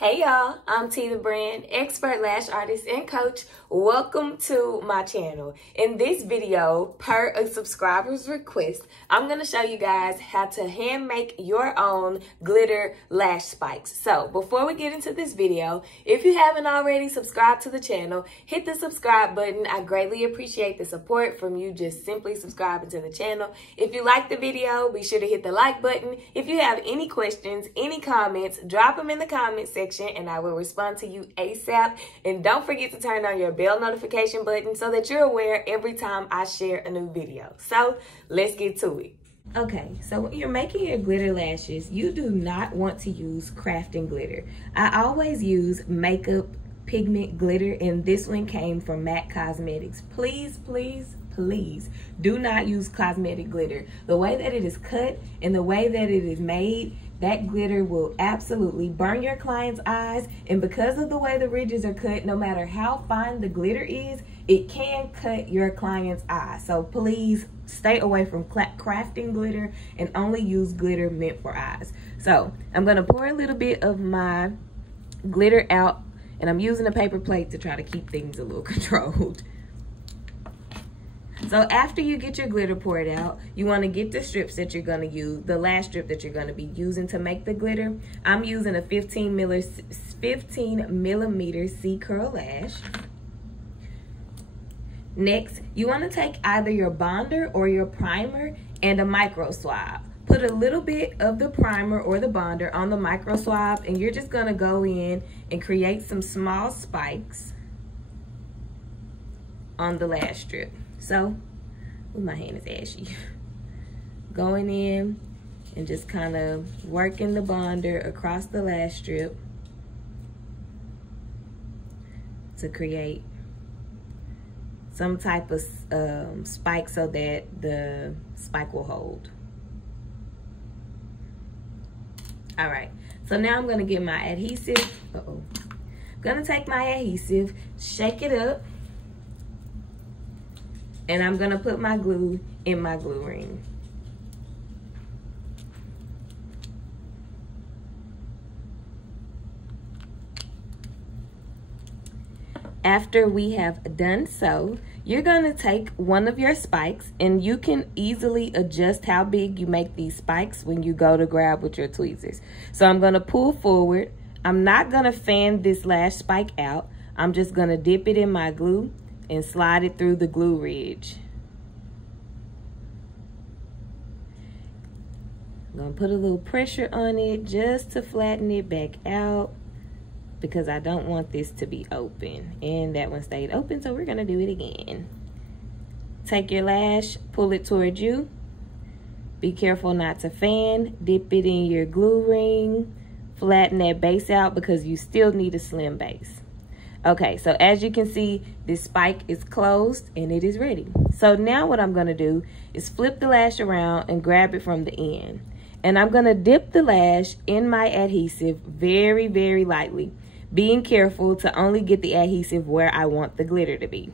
Hey y'all, I'm T the Brand, expert lash artist and coach. Welcome to my channel. In this video, per a subscriber's request, I'm going to show you guys how to hand make your own glitter lash spikes. So before we get into this video, if you haven't already subscribed to the channel, hit the subscribe button. I greatly appreciate the support from you just simply subscribing to the channel. If you like the video, be sure to hit the like button. If you have any questions, any comments, drop them in the comment section and I will respond to you ASAP. And don't forget to turn on your bell notification button so that you're aware every time I share a new video. So let's get to it. Okay, so when you're making your glitter lashes, you do not want to use crafting glitter. I always use makeup pigment glitter, and this one came from MAC Cosmetics. Please do not use cosmetic glitter. The way that it is cut and the way that it is made, that glitter will absolutely burn your client's eyes, and because of the way the ridges are cut, no matter how fine the glitter is, it can cut your client's eye. So please stay away from crafting glitter and only use glitter meant for eyes. So I'm gonna pour a little bit of my glitter out, and I'm using a paper plate to try to keep things a little controlled. So after you get your glitter poured out, you want to get the strips that you're going to use, the lash strip that you're going to be using to make the glitter. I'm using a 15 millimeter C curl lash. Next, you want to take either your bonder or your primer and a micro swab. Put a little bit of the primer or the bonder on the micro swab, and you're just going to go in and create some small spikes on the lash strip. So, my hand is ashy. Going in and just kind of working the bonder across the lash strip to create some type of spike so that the spike will hold. All right, so now I'm gonna get my adhesive. I'm gonna take my adhesive, shake it up, and I'm gonna put my glue in my glue ring. After we have done so, you're gonna take one of your spikes, and you can easily adjust how big you make these spikes when you go to grab with your tweezers. So I'm gonna pull forward. I'm not gonna fan this lash spike out. I'm just gonna dip it in my glue and slide it through the glue ridge. I'm gonna put a little pressure on it just to flatten it back out because I don't want this to be open. And that one stayed open, so we're gonna do it again. Take your lash, pull it towards you. Be careful not to fan. Dip it in your glue ring. Flatten that base out because you still need a slim base. Okay, so as you can see, this spike is closed and it is ready. So now what I'm gonna do is flip the lash around and grab it from the end. And I'm gonna dip the lash in my adhesive very, very lightly, being careful to only get the adhesive where I want the glitter to be.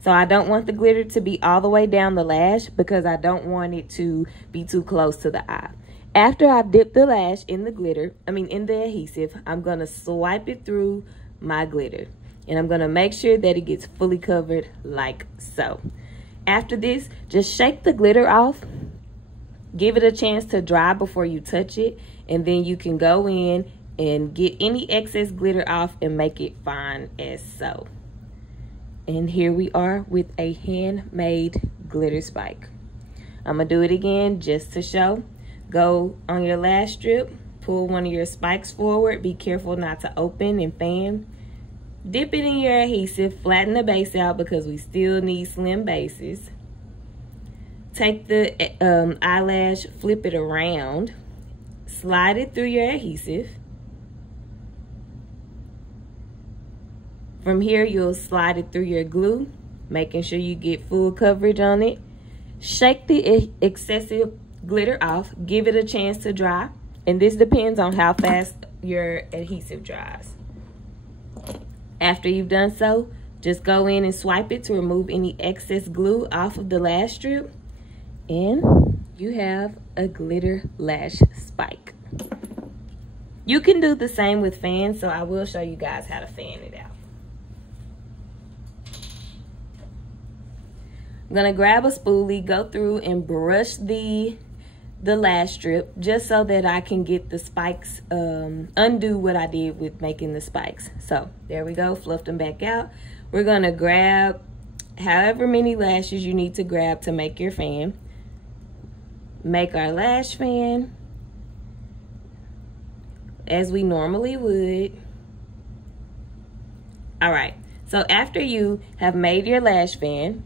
So I don't want the glitter to be all the way down the lash because I don't want it to be too close to the eye. After I've dipped the lash in the in the adhesive, I'm gonna swipe it through my glitter. And I'm gonna make sure that it gets fully covered like so. After this, just shake the glitter off. Give it a chance to dry before you touch it. And then you can go in and get any excess glitter off and make it fine as so. And here we are with a handmade glitter spike. I'm gonna do it again just to show. Go on your lash strip, pull one of your spikes forward. Be careful not to open and fan. Dip it in your adhesive, flatten the base out because we still need slim bases. Take the eyelash, flip it around, slide it through your adhesive. From here, you'll slide it through your glue, making sure you get full coverage on it. Shake the excessive glitter off, give it a chance to dry, and this depends on how fast your adhesive dries. After you've done so, just go in and swipe it to remove any excess glue off of the lash strip, and you have a glitter lash spike. You can do the same with fans, so I will show you guys how to fan it out. I'm gonna grab a spoolie, go through and brush the lash strip just so that I can get the spikes, undo what I did with making the spikes. So there we go, fluffed them back out. We're gonna grab however many lashes you need to grab to make your fan. Make our lash fan as we normally would. All right, so after you have made your lash fan,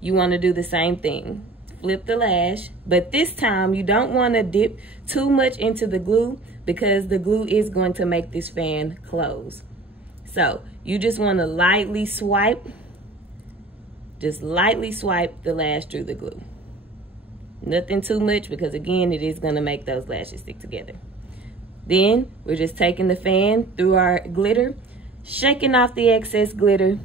you want to do the same thing. Flip the lash, but this time you don't want to dip too much into the glue because the glue is going to make this fan close. So you just want to lightly swipe, just lightly swipe the lash through the glue. Nothing too much because again, it is going to make those lashes stick together. Then we're just taking the fan through our glitter, shaking off the excess glitter,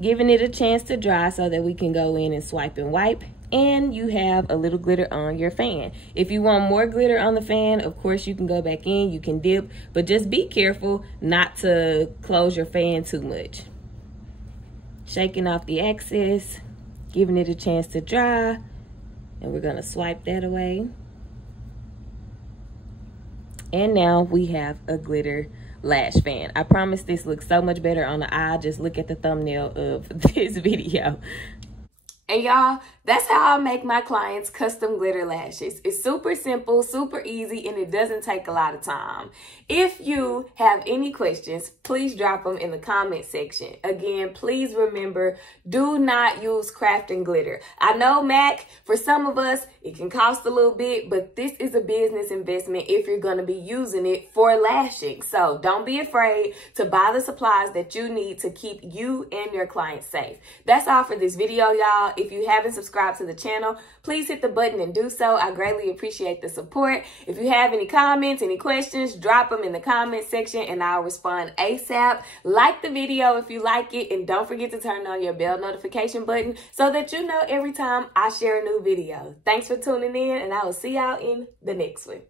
giving it a chance to dry so that we can go in and swipe and wipe, and you have a little glitter on your fan. If you want more glitter on the fan, of course you can go back in, you can dip, but just be careful not to close your fan too much. Shaking off the excess, giving it a chance to dry, and we're gonna swipe that away. And now we have a glitter lash fan. I promise this looks so much better on the eye. Just look at the thumbnail of this video. And y'all, that's how I make my clients custom glitter lashes. It's super simple, super easy, and it doesn't take a lot of time. If you have any questions, please drop them in the comment section. Again, please remember, do not use crafting glitter. I know, Mac, for some of us, it can cost a little bit, but this is a business investment if you're going to be using it for lashing. So don't be afraid to buy the supplies that you need to keep you and your clients safe. That's all for this video, y'all. If you haven't subscribed to the channel, please hit the button and do so. I greatly appreciate the support. If you have any comments, any questions, drop them in the comment section and I'll respond ASAP. Like the video if you like it, and don't forget to turn on your bell notification button so that you know every time I share a new video. Thanks for tuning in, and I will see y'all in the next one.